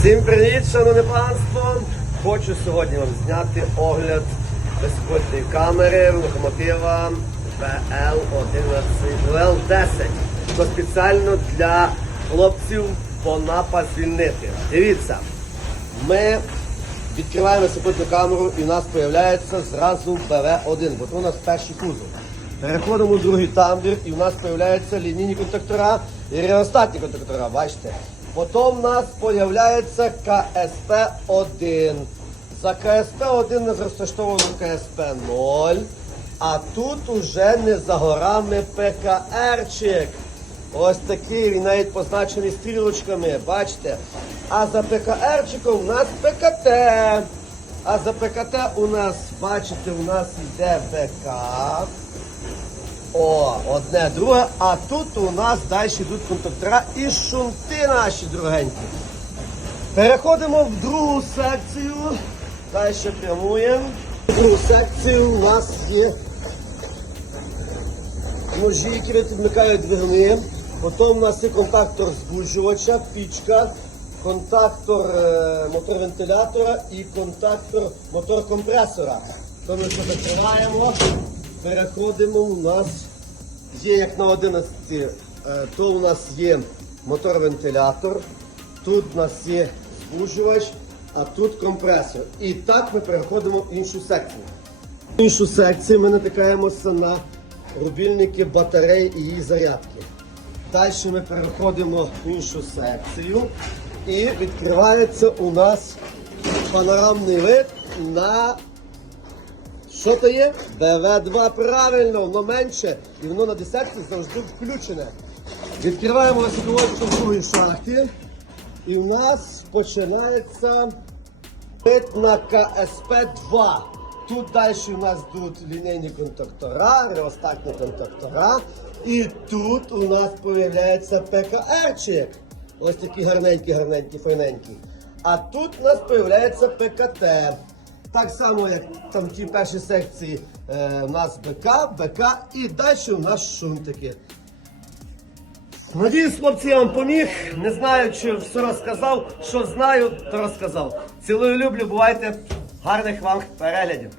Всім привіт, шановне панство! Хочу сьогодні вам зняти огляд безпілотної камери локомотива VL11 VL10. Це спеціально для хлопців Понапа звільнити. Дивіться, ми відкриваємо супутну камеру і у нас з'являється зразу БВ-1, бо це у нас перший кузов. Переходимо в другий тамбір і в нас з'являються лінійні контактора і реостатні контактора, бачите. Потім в нас з'являється КСП-1. За КСП-1 у нас розташовано КСП-0, а тут уже не за горами ПКРчик. Ось такий, він навіть позначений стрілочками, бачите. А за ПКРчиком у нас ПКТ. А за ПКТ у нас, бачите, у нас йде БК. О, одне, друге. А тут у нас далі йдуть контактора і шунти наші дорогенькі. Переходимо в другу секцію. Далі прямуємо. В другу секцію у нас є ножі, які відмикають двигуни. Потім у нас є контактор збуджувача, пічка, контактор е, мотор-вентилятора і контактор мотор-компресора. То ми це закриваємо, переходимо. У нас є як на 11, е, то у нас є мотор-вентилятор, тут у нас є збуджувач, а тут компресор. І так ми переходимо в іншу секцію. В іншу секцію ми натикаємося на рубільники батарей і її зарядки. Далі ми переходимо в іншу секцію і відкривається у нас панорамний вид на що то є? БВ2 правильно, воно менше і воно на десятці завжди включене. Відкриваємо освітловочку в другій шахті і в нас починається вид на КСП-2. Тут далі у нас йдуть лінійні контактора, реостатні контактора. І тут у нас з'являється ПКРчик. Ось такі гарненькі, гарненькі, файненькі. А тут у нас з'являється ПКТ. Так само, як там в тій першій секції е, у нас БК, БК і далі у нас шунтики. Надіюсь, хлопці, я вам поміг. Не знаю, чи все розказав. Що знаю, то розказав. Цілую люблю, бувайте. Гарних вам переглядів.